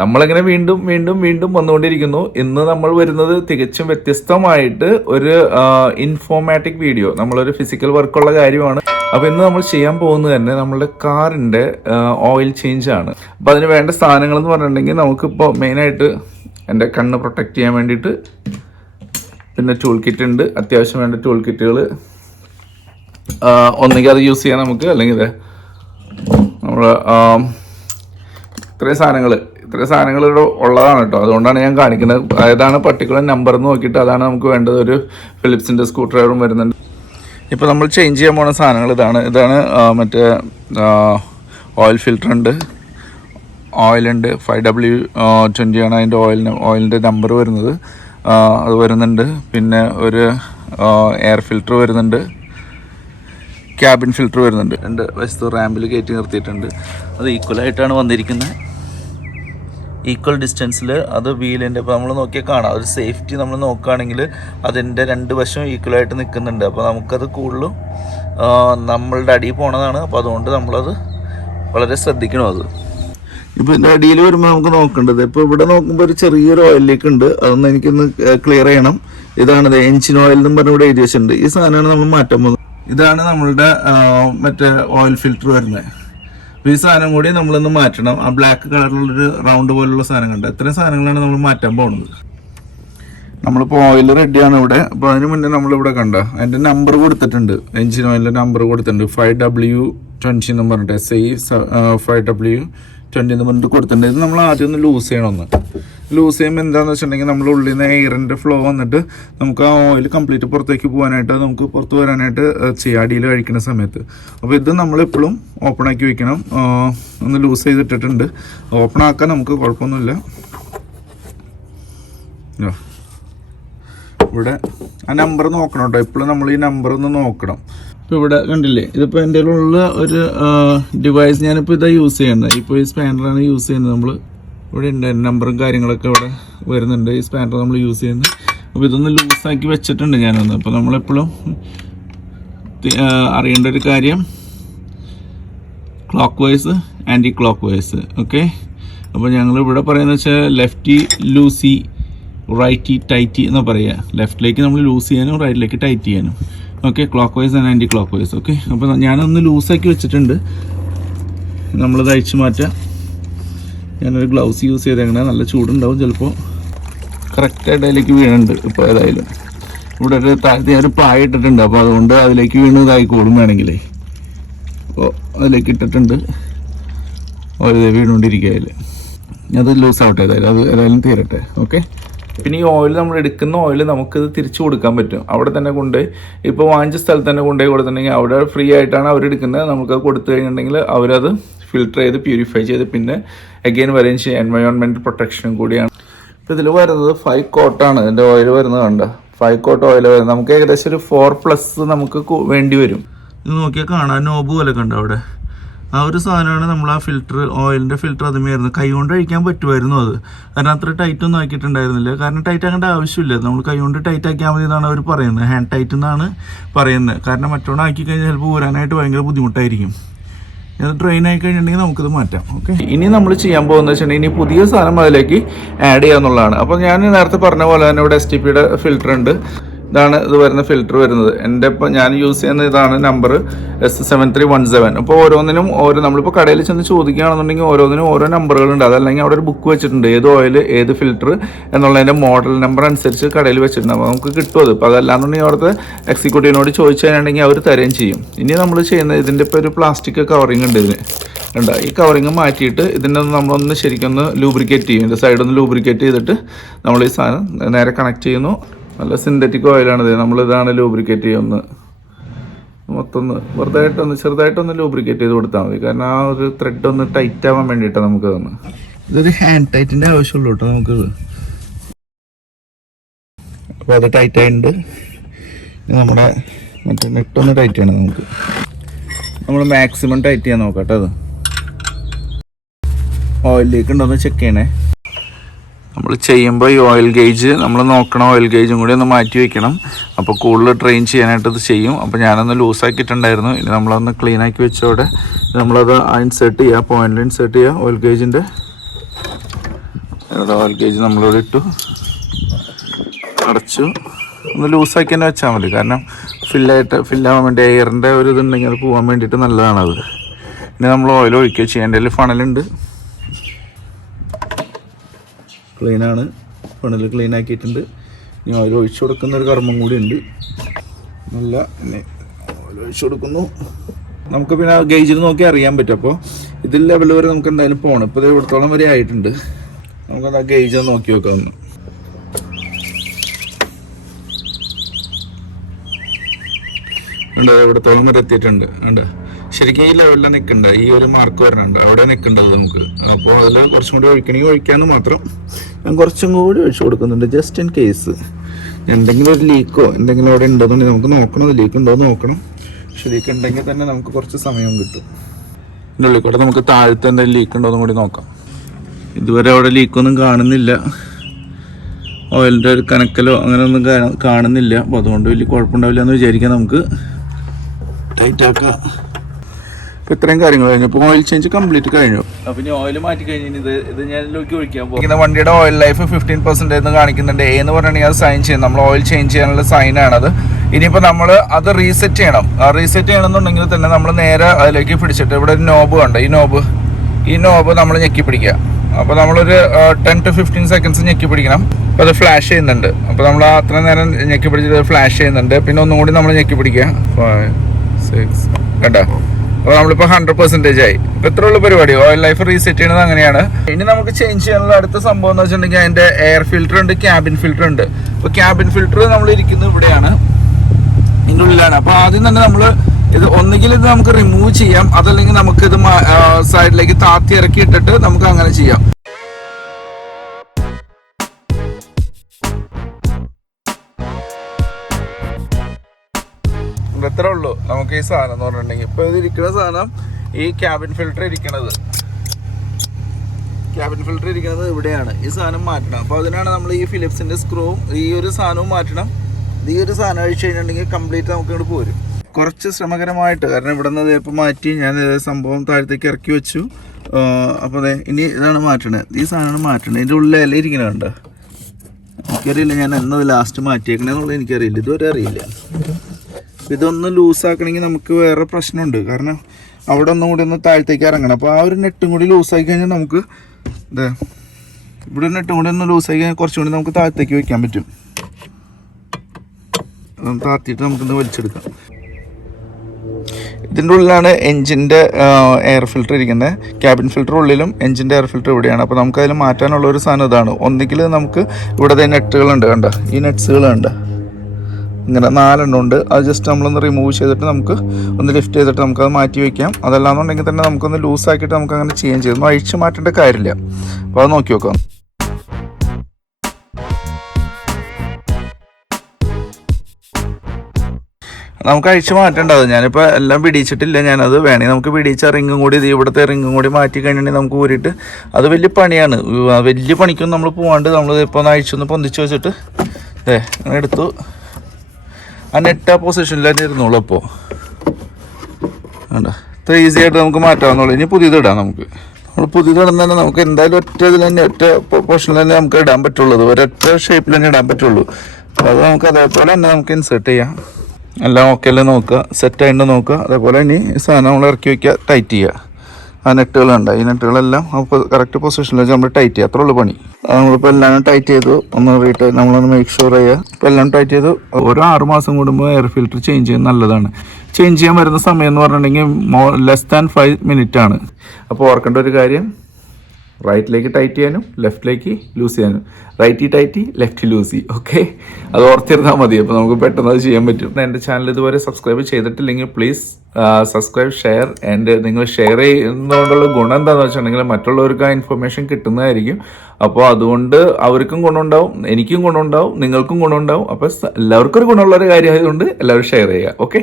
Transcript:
നമ്മളങ്ങനെ വീണ്ടും വീണ്ടും വീണ്ടും വന്നുകൊണ്ടിരിക്കുന്നു. ഇന്ന് നമ്മൾ വരുന്നത് തികച്ചും വ്യത്യസ്തമായിട്ട് ഒരു ഇൻഫോർമാറ്റിക് വീഡിയോ, നമ്മളൊരു ഫിസിക്കൽ വർക്കുള്ള കാര്യമാണ്. അപ്പോൾ ഇന്ന് നമ്മൾ ചെയ്യാൻ പോകുന്നത് തന്നെ നമ്മളുടെ കാറിൻ്റെ ഓയിൽ ചേഞ്ച് ആണ്. അപ്പോൾ അതിന് വേണ്ട സാധനങ്ങൾ എന്ന് പറഞ്ഞിട്ടുണ്ടെങ്കിൽ നമുക്കിപ്പോൾ മെയിനായിട്ട് എൻ്റെ കണ്ണ് പ്രൊട്ടക്റ്റ് ചെയ്യാൻ വേണ്ടിയിട്ട് പിന്നെ ടൂൾ കിറ്റ് ഉണ്ട്. അത്യാവശ്യം വേണ്ട ടൂൾ കിറ്റുകൾ ഒന്നുകിൽ അത് യൂസ് ചെയ്യാൻ നമുക്ക്, അല്ലെങ്കിൽ നമ്മൾ ഇത്രയും സാധനങ്ങൾ ഇവിടെ ഉള്ളതാണ് കേട്ടോ. അതുകൊണ്ടാണ് ഞാൻ കാണിക്കുന്നത്. ഏതാണ് പർട്ടിക്കുലർ നമ്പർ എന്ന് നോക്കിയിട്ട് അതാണ് നമുക്ക് വേണ്ടത്. ഒരു ഫിലിപ്സിൻ്റെ സ്ക്രൂ ഡ്രൈവറും വരുന്നുണ്ട്. ഇപ്പോൾ നമ്മൾ ചേഞ്ച് ചെയ്യാൻ പോകുന്ന സാധനങ്ങൾ ഇതാണ് മറ്റേ ഓയിൽ ഫിൽറ്റർ ഉണ്ട്, ഓയിലുണ്ട്. 5W20 ആണ് അതിൻ്റെ ഓയിലിൻ്റെ നമ്പർ വരുന്നത്. അത് വരുന്നുണ്ട്. പിന്നെ ഒരു എയർ ഫിൽറ്റർ വരുന്നുണ്ട്, ക്യാബിൻ ഫിൽറ്റർ വരുന്നുണ്ട്. രണ്ട് വശത്ത് റാമ്പിൽ കയറ്റി നിർത്തിയിട്ടുണ്ട്. അത് ഈക്വലായിട്ടാണ് വന്നിരിക്കുന്നത്. ഈക്വൽ ഡിസ്റ്റൻസിൽ അത് വീലിൻ്റെ, ഇപ്പോൾ നമ്മൾ നോക്കിയാൽ കാണാം, ഒരു സേഫ്റ്റി നമ്മൾ നോക്കുകയാണെങ്കിൽ അതിൻ്റെ രണ്ട് വശം ഈക്വലായിട്ട് നിൽക്കുന്നുണ്ട്. അപ്പോൾ നമുക്കത് കൂടുതലും നമ്മളുടെ അടിയിൽ പോണതാണ്. അപ്പോൾ അതുകൊണ്ട് നമ്മളത് വളരെ ശ്രദ്ധിക്കണം. അത് ഇപ്പോൾ ഇതിൻ്റെ അടിയിൽ വരുമ്പോൾ നമുക്ക് നോക്കേണ്ടത്, ഇപ്പോൾ ഇവിടെ നോക്കുമ്പോൾ ഒരു ചെറിയൊരു ഓയിൽ ലീക്ക് ഉണ്ട്. അതൊന്ന് എനിക്കൊന്ന് ക്ലിയർ ചെയ്യണം. ഇതാണത് എഞ്ചിൻ ഓയിൽ എന്നും പറഞ്ഞ് ഇവിടെ എഴുതി വെച്ചിട്ടുണ്ട്. ഈ സാധനമാണ് നമ്മൾ മാറ്റാൻ പോകുന്നത്. ഇതാണ് നമ്മളുടെ മറ്റേ ഓയിൽ ഫിൽറ്റർ വരുന്നത്. അപ്പോൾ ഈ സാധനം കൂടി നമ്മളൊന്ന് മാറ്റണം. ആ ബ്ലാക്ക് കളറിലുള്ളൊരു റൗണ്ട് പോലുള്ള സാധനം കണ്ട, ഇത്രയും സാധനങ്ങളാണ് നമ്മൾ മാറ്റാൻ പോകുന്നത്. നമ്മളിപ്പോൾ ഓയിൽ റെഡിയാണ് ഇവിടെ. അപ്പോൾ അതിന് മുന്നേ നമ്മളിവിടെ കണ്ട അതിൻ്റെ നമ്പർ കൊടുത്തിട്ടുണ്ട്, എഞ്ചിൻ ഓയിലിൻ്റെ നമ്പർ കൊടുത്തിട്ടുണ്ട്. 5W20 എന്ന് പറഞ്ഞിട്ട് SI 5W20 എന്ന് പറഞ്ഞിട്ട് കൊടുത്തിട്ടുണ്ട്. ഇത് നമ്മൾ ആദ്യം ഒന്ന് ലൂസ് ചെയ്യണമെന്ന്. ലൂസ് ചെയ്യുമ്പോൾ എന്താണെന്ന് വെച്ചിട്ടുണ്ടെങ്കിൽ നമ്മൾ ഉള്ളിൽ നിന്ന് എയറിൻ്റെ ഫ്ലോ വന്നിട്ട് നമുക്ക് ആ ഓയിൽ കംപ്ലീറ്റ് പുറത്തേക്ക് പോകാനായിട്ട്, നമുക്ക് പുറത്ത് വരാനായിട്ട് ചെയ്യാം അടിയിൽ കഴിക്കുന്ന സമയത്ത്. അപ്പോൾ ഇത് നമ്മളെപ്പോഴും ഓപ്പൺ ആക്കി വയ്ക്കണം. ഒന്ന് ലൂസ് ചെയ്തിട്ടിട്ടുണ്ട്. ഓപ്പൺ ആക്കാൻ നമുക്ക് കുഴപ്പമൊന്നുമില്ല. ഇവിടെ ആ നമ്പർ നോക്കണം കേട്ടോ. എപ്പോഴും നമ്മൾ ഈ നമ്പർ ഒന്ന് നോക്കണം. ഇപ്പോൾ ഇവിടെ കണ്ടില്ലേ, ഇതിപ്പോൾ എൻ്റെ ഉള്ള ഒരു ഡിവൈസ്. ഞാനിപ്പോൾ ഇതാണ് യൂസ് ചെയ്യുന്നത്. ഇപ്പോൾ ഈ സ്പാനറാണ് യൂസ് ചെയ്യുന്നത്. നമ്മൾ ഇവിടെ ഉണ്ട് നമ്പറും കാര്യങ്ങളൊക്കെ ഇവിടെ വരുന്നുണ്ട്. ഈ സ്പാനർ നമ്മൾ യൂസ് ചെയ്യുന്നത്. അപ്പോൾ ഇതൊന്ന് ലൂസാക്കി വെച്ചിട്ടുണ്ട് ഞാനൊന്ന്. അപ്പോൾ നമ്മളെപ്പോഴും അറിയേണ്ട ഒരു കാര്യം, clockwise, anti clockwise. Okay, അപ്പോൾ ഞങ്ങൾ ഇവിടെ പറയുന്നത് വെച്ചാൽ ലെഫ്റ്റി ലൂസി, റൈറ്റി ടൈറ്റ് എന്ന് പറയുക. ലെഫ്റ്റിലേക്ക് നമ്മൾ ലൂസ് ചെയ്യാനും റൈറ്റിലേക്ക് ടൈറ്റ് ചെയ്യാനും. Okay, clockwise and anti clockwise. Okay, അപ്പോൾ ഞാനൊന്ന് ലൂസാക്കി വെച്ചിട്ടുണ്ട്. നമ്മളത് അഴിച്ച് മാറ്റാം. ഞാനൊരു ഗ്ലൗസ് യൂസ് ചെയ്തേക്കണേ. നല്ല ചൂടുണ്ടാവും, ചിലപ്പോൾ കറക്റ്റായിട്ട് അതിലേക്ക് വീണുണ്ട്. ഇപ്പോൾ ഏതായാലും ഇവിടെ ഒരു താഴത്തെ ഒരു പായ ഇട്ടിട്ടുണ്ട്. അപ്പോൾ അതുകൊണ്ട് അതിലേക്ക് വീണ് ഇതായിക്കോളും വേണമെങ്കിലേ. അപ്പോൾ അതിലേക്ക് ഇട്ടിട്ടുണ്ട്. ഓരോ വീണുകൊണ്ടിരിക്കുക അതിൽ. അത് ലൂസ് ആവട്ടെ, അത് ഏതായാലും തീരട്ടെ. ഓക്കെ, പിന്നെ ഈ ഓയിൽ നമ്മൾ എടുക്കുന്ന ഓയിൽ നമുക്കിത് തിരിച്ചു കൊടുക്കാൻ പറ്റും. അവിടെ തന്നെ കൊണ്ടുപോയി, ഇപ്പോൾ വാങ്ങിച്ച സ്ഥലത്ത് തന്നെ കൊണ്ടുപോയി കൊടുത്തിട്ടുണ്ടെങ്കിൽ അവിടെ ഫ്രീ ആയിട്ടാണ് അവരെടുക്കുന്നത്. നമുക്കത് കൊടുത്തു കഴിഞ്ഞിട്ടുണ്ടെങ്കിൽ അവരത് ഫിൽട്ടർ ചെയ്ത് പ്യൂരിഫൈ ചെയ്ത് പിന്നെ അഗെയിൻ വരെയും ചെയ്യും. എൻവയോൺമെൻറ്റ് പ്രൊട്ടക്ഷനും കൂടിയാണ്. ഇപ്പോൾ ഇതിൽ വരുന്നത് 5 കോട്ടാണ് ഇതിൻ്റെ ഓയിൽ വരുന്നത്. കണ്ട 5 കോട്ട് ഓയിൽ വരുന്നത്. നമുക്ക് ഏകദേശം ഒരു 4+ നമുക്ക് വേണ്ടി വരും. ഇത് നോക്കിയാൽ കാണാൻ നോബ് പോലെ കണ്ട അവിടെ ആ ഒരു സാധനമാണ് നമ്മൾ ആ ഫിൽറ്റർ, ഓയിലിൻ്റെ ഫിൽറ്റർ അതുമായിരുന്നു. കൈ കൊണ്ട് അഴിക്കാൻ പറ്റുമായിരുന്നു അത്, കാരണം അത്ര ടൈറ്റൊന്നും ആക്കിയിട്ടുണ്ടായിരുന്നില്ല. കാരണം ടൈറ്റ് ആക്കേണ്ട ആവശ്യമില്ല, നമ്മൾ കൈ കൊണ്ട് ടൈറ്റ് ആക്കിയാൽ മതി എന്നാണ് അവർ പറയുന്നത്. ഹാൻഡ് ടൈറ്റ് എന്നാണ് പറയുന്നത്. കാരണം മറ്റോണ്ട് ആക്കി കഴിഞ്ഞാൽ ചിലപ്പോൾ ഊരാനായിട്ട് ഭയങ്കര ബുദ്ധിമുട്ടായിരിക്കും. അത് ഡ്രെയിൻ ആയി കഴിഞ്ഞിട്ടുണ്ടെങ്കിൽ നമുക്കിത് മാറ്റാം. ഓക്കെ, ഇനി നമ്മൾ ചെയ്യാൻ പോകുന്നത് വെച്ചിട്ടുണ്ടെങ്കിൽ ഇനി പുതിയ സാധനം അതിലേക്ക് ആഡ് ചെയ്യാന്നുള്ളതാണ്. അപ്പോൾ ഞാൻ നേരത്തെ പറഞ്ഞ പോലെ തന്നെ ഇവിടെ STPയുടെ ഫിൽറ്റർ ഉണ്ട്. ഇതാണ് ഇത് വരുന്ന ഫിൽറ്റർ വരുന്നത്. എൻ്റെ ഇപ്പോൾ ഞാൻ യൂസ് ചെയ്യുന്ന ഇതാണ് നമ്പർ S7317. അപ്പോൾ ഓരോന്നിനും നമ്മളിപ്പോൾ കടയിൽ ചെന്ന് ചോദിക്കുകയാണെന്നുണ്ടെങ്കിൽ ഓരോന്നിനും ഓരോ നമ്പറുകളുണ്ട്. അതല്ലെങ്കിൽ അവിടെ ഒരു ബുക്ക് വെച്ചിട്ടുണ്ട്, ഏത് ഓയിൽ ഏത് ഫിൽറ്റർ എന്നുള്ളതിൻ്റെ മോഡൽ നമ്പർ അനുസരിച്ച് കടയിൽ വെച്ചിട്ടുണ്ട്. അപ്പോൾ നമുക്ക് കിട്ടും അത്. അപ്പോൾ അതല്ലാന്നുണ്ടെങ്കിൽ അവിടുത്തെ എക്സിക്യൂട്ടീവിനോട് ചോദിച്ചു കഴിഞ്ഞിട്ടുണ്ടെങ്കിൽ അവർ തരുകയും ചെയ്യും. ഇനി നമ്മൾ ചെയ്യുന്നത്, ഇതിൻ്റെ ഇപ്പോൾ ഒരു പ്ലാസ്റ്റിക് കവറിങ് ഉണ്ട് ഇതിന്. ഉണ്ട്, ഈ കവറിങ് മാറ്റിയിട്ട് ഇതിൻ്റെ നമ്മളൊന്ന് ശരിക്കൊന്ന് ലൂബ്രിക്കേറ്റ് ചെയ്യും. ഇതിൻ്റെ സൈഡൊന്ന് ലൂബ്രിക്കേറ്റ് ചെയ്തിട്ട് നമ്മൾ ഈ സാധനം നേരെ കണക്ട് ചെയ്യുന്നു. നല്ല സിന്തറ്റിക് ഓയിലാണിത്. നമ്മളിതാണ് ലൂബ്രിക്കേറ്റ് ചെയ്യുന്നത്. മൊത്തം ചെറുതായിട്ടൊന്ന് ലൂബ്രിക്കേറ്റ് ചെയ്ത് കൊടുത്താൽ മതി. കാരണം ആ ഒരു ത്രെഡ് ഒന്ന് ടൈറ്റ് ആവാൻ വേണ്ടിയിട്ടാണ് നമുക്ക് തന്നെ. ഇതൊരു ഹാൻഡ് ടൈറ്റിൻ്റെ ആവശ്യമുള്ളൂ കേട്ടോ നമുക്കിത്. അപ്പോൾ അത് ടൈറ്റ് ആയിട്ടുണ്ട്. നമ്മുടെ മറ്റേ നെട്ടൊന്ന് ടൈറ്റ് ചെയ്യണം നമുക്ക്. നമ്മൾ മാക്സിമം ടൈറ്റ് ചെയ്യാൻ നോക്കാം കേട്ടോ. അത് ഓയിൽ ലീക്ക് ഉണ്ടോ എന്ന് ചെക്ക് ചെയ്യണേ. നമ്മൾ ചെയ്യുമ്പോൾ ഈ ഓയിൽ ഗേജ് നമ്മൾ നോക്കണം. ഓയിൽ ഗേജും കൂടി ഒന്ന് മാറ്റി വയ്ക്കണം. അപ്പോൾ കൂടുതൽ ട്രെയിൻ ചെയ്യാനായിട്ട് ഇത് ചെയ്യും. അപ്പോൾ ഞാനൊന്ന് ലൂസാക്കിയിട്ടുണ്ടായിരുന്നു. ഇനി നമ്മളൊന്ന് ക്ലീൻ ആക്കി വെച്ചോടെ നമ്മളത് ഇൻസേർട്ട് ചെയ്യുക, പോയിന്റിൽ ഇൻസേർട്ട് ചെയ്യുക ഓയിൽ ഗേജിൻ്റെ. ഇവിടെ ഓയിൽ ഗേജ് നമ്മളിവിടെ ഇട്ടു, അടച്ചു. ഒന്ന് ലൂസാക്കി തന്നെ വെച്ചാൽ മതി, കാരണം ഫില്ലാവാൻ വേണ്ടി എയറിൻ്റെ ഒരു ഇതുണ്ടെങ്കിൽ അത് പോകാൻ വേണ്ടിയിട്ട് നല്ലതാണത്. പിന്നെ നമ്മൾ ഓയിൽ ഒഴിക്കുക ചെയ്യേണ്ടതിൽ ഫണലുണ്ട്, ക്ലീനാണ്, ഫണൽ ക്ലീൻ ആക്കിയിട്ടുണ്ട്. ഇനി ഓയിൽ ഒഴിച്ചു കൊടുക്കുന്ന ഒരു കർമ്മം കൂടി ഉണ്ട്. നല്ല ഓയിൽ ഒഴിച്ചു കൊടുക്കുന്നു. നമുക്ക് പിന്നെ ഗേജിൽ നോക്കി അറിയാൻ പറ്റും. അപ്പോൾ ഇതിൽ ലെവൽ വരെ നമുക്ക് എന്തായാലും പോകണം. ഇപ്പോൾ ഇത് ഇവിടത്തോളം വരെ ആയിട്ടുണ്ട്. നമുക്കത് ആ ഗേജ് നോക്കി നോക്കാം ഒന്ന്. ഉണ്ട്, ഇവിടത്തോളം വരെ എത്തിയിട്ടുണ്ട്. ഉണ്ട്, ശരിക്കും ഈ ലെവലിലാണ് നിൽക്കേണ്ടത്. ഈ ഒരു മാർക്ക് വരണുണ്ട്, അവിടെ നിൽക്കേണ്ടത് നമുക്ക്. അപ്പോൾ അതിൽ കുറച്ചും കൂടി ഒഴിക്കണമെങ്കിൽ ഒഴിക്കാമെന്ന് മാത്രം. ഞാൻ കുറച്ചും കൂടി ഒഴിച്ചു കൊടുക്കുന്നുണ്ട്, ജസ്റ്റ് ഇൻ കേസ് എന്തെങ്കിലും ഒരു ലീക്കോ എന്തെങ്കിലും അവിടെ ഉണ്ടോന്നുണ്ടെങ്കിൽ നമുക്ക് നോക്കണം. ലീക്ക് ഉണ്ടോ എന്ന് നോക്കണം. പക്ഷെ ലീക്ക് ഉണ്ടെങ്കിൽ തന്നെ നമുക്ക് കുറച്ച് സമയം കിട്ടും. ഇതിൻ്റെ ഉള്ളിൽ കൂടെ നമുക്ക് താഴത്തെ എന്തെങ്കിലും ലീക്ക് ഉണ്ടോ എന്നും കൂടി നോക്കാം. ഇതുവരെ അവിടെ ലീക്കൊന്നും കാണുന്നില്ല, ഓയിലിൻ്റെ ഒരു കനക്കലോ അങ്ങനെയൊന്നും കാണുന്നില്ല. അപ്പോൾ അതുകൊണ്ട് വലിയ കുഴപ്പമുണ്ടാവില്ല എന്ന് വിചാരിക്കാം. നമുക്ക് ടൈറ്റ് ആക്കാം. അപ്പോൾ ഇത്രയും കാര്യങ്ങൾ കഴിഞ്ഞു. ഇപ്പോൾ ഓയിൽ ചേഞ്ച് കംപ്ലീറ്റ് കഴിഞ്ഞു. അപ്പോൾ ഇനി ഓയിൽ മാറ്റി കഴിഞ്ഞാൽ ഇത് ഞാൻ ഇതിലേക്ക് ഒഴിക്കാൻ പോകും. വണ്ടിയുടെ ഓയിൽ ലൈഫ് 15% എന്ന് കാണിക്കുന്നുണ്ട്. എന്ന് പറഞ്ഞിട്ടുണ്ടെങ്കിൽ അത് സൈൻ ചെയ്യും, നമ്മൾ ഓയിൽ ചേഞ്ച് ചെയ്യാനുള്ള സൈനാണത്. ഇനിയിപ്പോൾ നമ്മൾ അത് റീസെറ്റ് ചെയ്യണം. റീസെറ്റ് ചെയ്യണമെന്നുണ്ടെങ്കിൽ തന്നെ നമ്മൾ നേരെ അതിലേക്ക് പിടിച്ചിട്ട് ഇവിടെ ഒരു നോബ് കണ്ട്, ഈ നോബ് നമ്മൾ ഞെക്കി പിടിക്കുക. അപ്പോൾ നമ്മളൊരു 10 to 15 seconds ഞെക്കി പിടിക്കണം. അപ്പോൾ അത് ഫ്ലാഷ് ചെയ്യുന്നുണ്ട്. അപ്പോൾ നമ്മൾ അത്ര നേരം ഞെക്കി പിടിച്ചിട്ട് ഫ്ലാഷ് ചെയ്യുന്നുണ്ട്. പിന്നെ ഒന്നും കൂടി നമ്മൾ ഞെക്കി പിടിക്കുക. 5, 6 കേട്ടോ. അപ്പോൾ നമ്മളിപ്പോൾ 100% ആയി. ഇപ്പോൾ ഇത്ര ഉള്ള പരിപാടി. ഓയിൽ ലൈഫ് റീസെറ്റ് ചെയ്യുന്നത് അങ്ങനെയാണ്. ഇനി നമുക്ക് ചേഞ്ച് ചെയ്യാനുള്ള അടുത്ത സംഭവം എന്ന് വെച്ചിട്ടുണ്ടെങ്കിൽ അതിൻ്റെ എയർ ഫിൽറ്റർ ഉണ്ട്, ക്യാബിൻ ഫിൽറ്റർ ഉണ്ട്. അപ്പോൾ ക്യാബിൻ ഫിൽറ്റർ നമ്മൾ ഇരിക്കുന്നത് ഇവിടെയാണ്, ഇതിൻ്റെ ഉള്ളിലാണ്. അപ്പോൾ ആദ്യം തന്നെ നമ്മൾ ഇത് ഒന്നുകിൽ ഇത് നമുക്ക് റിമൂവ് ചെയ്യാം, അതല്ലെങ്കിൽ നമുക്ക് ഇത് സൈഡിലേക്ക് താത്തി ഇറക്കി ഇട്ടിട്ട് നമുക്ക് അങ്ങനെ ചെയ്യാം. ഇത്രേ ഉള്ളൂ നമുക്ക് ഈ സാധനം എന്ന് പറഞ്ഞിട്ടുണ്ടെങ്കിൽ. ഇപ്പോൾ ഇത് ഇരിക്കുന്ന സാധനം, ഈ ക്യാബിൻ ഫിൽറ്റർ ഇരിക്കുന്നത് ഇവിടെയാണ്. ഈ സാധനം മാറ്റണം. അപ്പോൾ അതിനാണ് നമ്മൾ ഈ ഫിലിപ്സിൻ്റെ സ്ക്രൂവും ഈ ഒരു സാധനവും മാറ്റണം. ഈ ഒരു സാധനം അഴിച്ചു കഴിഞ്ഞിട്ടുണ്ടെങ്കിൽ കംപ്ലീറ്റ് നമുക്ക് ഇങ്ങോട്ട് പോരും. കുറച്ച് ശ്രമകരമായിട്ട്, കാരണം ഇവിടെ നിന്ന് ഇപ്പോൾ മാറ്റി ഞാൻ സംഭവം താഴത്തേക്ക് ഇറക്കി വെച്ചു. അപ്പോൾ അതെ, ഇനി ഇതാണ് മാറ്റണത്. ഈ സാധനമാണ് മാറ്റണത്. ഇതിൻ്റെ ഉള്ളിൽ ഇല ഇരിക്കണുണ്ട്. എനിക്കറിയില്ല ഞാൻ എന്നത് ലാസ്റ്റ് മാറ്റിയേക്കണെന്നുള്ളത് എനിക്കറിയില്ല, ഇതുവരെ അറിയില്ല. ഇതൊന്ന് ലൂസാക്കണമെങ്കിൽ നമുക്ക് വേറെ പ്രശ്നമുണ്ട്, കാരണം അവിടെ ഒന്നും കൂടി ഒന്ന് താഴത്തേക്ക് ഇറങ്ങണം. അപ്പോൾ ആ ഒരു നെട്ടും കൂടി ലൂസാക്കി കഴിഞ്ഞാൽ നമുക്ക് ഇവിടെ നെട്ടും കൂടി ഒന്ന് ലൂസാക്കി കഴിഞ്ഞാൽ കുറച്ചും കൂടി നമുക്ക് താഴത്തേക്ക് വയ്ക്കാൻ പറ്റും. അതൊന്ന് താത്തിയിട്ട് നമുക്കൊന്ന് വലിച്ചെടുക്കാം. ഇതിൻ്റെ ഉള്ളിലാണ് എൻജിൻ്റെ എയർ ഫിൽറ്റർ ഇരിക്കുന്നത്. ക്യാബിൻ ഫിൽറ്റർ ഉള്ളിലും എൻജിൻ്റെ എയർ ഫിൽറ്റർ ഇവിടെയാണ്. അപ്പോൾ നമുക്കതിൽ മാറ്റാനുള്ള ഒരു സാധനം ഇതാണ്. ഒന്നുകിൽ നമുക്ക് ഇവിടെ നെട്ടുകളുണ്ട്, കണ്ട ഈ നെറ്റ്സുകളുണ്ട്, ഇങ്ങനെ 4 എണ്ണം ഉണ്ട്. അത് ജസ്റ്റ് നമ്മളൊന്ന് റിമൂവ് ചെയ്തിട്ട് നമുക്ക് ഒന്ന് ലിഫ്റ്റ് ചെയ്തിട്ട് നമുക്കത് മാറ്റി വയ്ക്കാം. അതല്ലാന്നുണ്ടെങ്കിൽ തന്നെ നമുക്കൊന്ന് ലൂസാക്കിയിട്ട് നമുക്ക് അങ്ങനെ ചെയ്യാൻ ചെയ്യും. അഴിച്ചു മാറ്റേണ്ട കാര്യമില്ല. അപ്പോൾ അത് നോക്കി നോക്കാം. നമുക്ക് അഴിച്ചു മാറ്റേണ്ടത്, ഞാനിപ്പോൾ എല്ലാം പിടിച്ചിട്ടില്ല. ഞാനത് വേണമെങ്കിൽ നമുക്ക് പിടിച്ച റിങ്ങും കൂടി ഇവിടുത്തെ റിങ്ങും കൂടി മാറ്റി കഴിഞ്ഞിട്ടുണ്ടെങ്കിൽ നമുക്ക് ഊരിയിട്ട് അത് വലിയ പണിയാണ്. വലിയ പണിക്കൊന്നും നമ്മൾ പോകാണ്ട് നമ്മൾ ഇപ്പോൾ ഒന്ന് അഴിച്ചൊന്ന് പൊന്തിച്ച് വെച്ചിട്ട് അങ്ങനെ എടുത്തു. ആ നെറ്റ് ആ പൊസിഷനിൽ തന്നെ ഇരുന്നോളൂ. അപ്പോൾ വേണ്ട, ഇത്ര ഈസി ആയിട്ട് നമുക്ക് മാറ്റാവുന്നുള്ളൂ. ഇനി പുതിയതിടാം. നമ്മൾ പുതിയതിടുന്ന തന്നെ നമുക്ക് എന്തായാലും ഒറ്റ ഇതിൽ തന്നെ ഒറ്റ പൊസിഷനിൽ തന്നെ നമുക്ക് ഇടാൻ പറ്റുള്ളൂ. ഒരൊറ്റ ഷേപ്പിൽ തന്നെ ഇടാൻ പറ്റുള്ളൂ. അപ്പോൾ അത് നമുക്ക് അതേപോലെ തന്നെ നമുക്ക് ഇൻസേർട്ട് ചെയ്യാം. എല്ലാം ഓക്കെ അല്ലേ നോക്കുക, സെറ്റായിട്ട് നോക്കുക. അതേപോലെ ഇനി ഈ സാധനം നമ്മൾ ഇറക്കി വയ്ക്കുക, ടൈറ്റ് ചെയ്യുക. ആ നെട്ടുകളുണ്ട്, ഈ നെട്ടുകളെല്ലാം കറക്റ്റ് പൊസിഷനിൽ വെച്ച് നമ്മൾ ടൈറ്റ് ചെയ്യുക. അത്രേ ഉള്ളൂ പണി. നമ്മളിപ്പോൾ എല്ലാം ടൈറ്റ് ചെയ്തു. ഒന്ന് നമ്മളൊന്ന് മേക്ക് ഷുവർ ചെയ്യുക. ഇപ്പോൾ എല്ലാം ടൈറ്റ് ചെയ്തു. ഓരോ 6 മാസം കൂടുമ്പോൾ എയർ ഫിൽറ്റർ ചേഞ്ച് ചെയ്യുന്നത് നല്ലതാണ്. ചേഞ്ച് ചെയ്യാൻ വരുന്ന സമയം എന്ന് പറഞ്ഞിട്ടുണ്ടെങ്കിൽ ലെസ് ദാൻ 5 minutes ആണ്. അപ്പോൾ ഓർക്കേണ്ട ഒരു കാര്യം, റൈറ്റിലേക്ക് ടൈറ്റ് ചെയ്യാനും ലെഫ്റ്റിലേക്ക് ലൂസ് ചെയ്യാനും. റൈറ്റി ടൈറ്റി ലെഫ്റ്റ് ലൂസി. ഓക്കെ, അത് ഓർത്തിരുന്നാൽ മതി. അപ്പോൾ നമുക്ക് പെട്ടെന്ന് അത് ചെയ്യാൻ പറ്റും. എൻ്റെ ചാനൽ ഇതുവരെ സബ്സ്ക്രൈബ് ചെയ്തിട്ടില്ലെങ്കിൽ പ്ലീസ് സബ്സ്ക്രൈബ്, ഷെയർ. ആൻഡ് നിങ്ങൾ ഷെയർ ചെയ്യുന്നതുകൊണ്ടുള്ള ഗുണം എന്താണെന്ന് വെച്ചിട്ടുണ്ടെങ്കിൽ മറ്റുള്ളവർക്ക് ആ ഇൻഫർമേഷൻ കിട്ടുന്നതായിരിക്കും. അപ്പോൾ അതുകൊണ്ട് അവർക്കും ഗുണമുണ്ടാവും, എനിക്കും ഗുണമുണ്ടാവും, നിങ്ങൾക്കും ഗുണമുണ്ടാവും. അപ്പോൾ എല്ലാവർക്കും ഒരു ഗുണമുള്ളൊരു കാര്യമായതുകൊണ്ട് എല്ലാവരും ഷെയർ ചെയ്യുക. ഓക്കെ.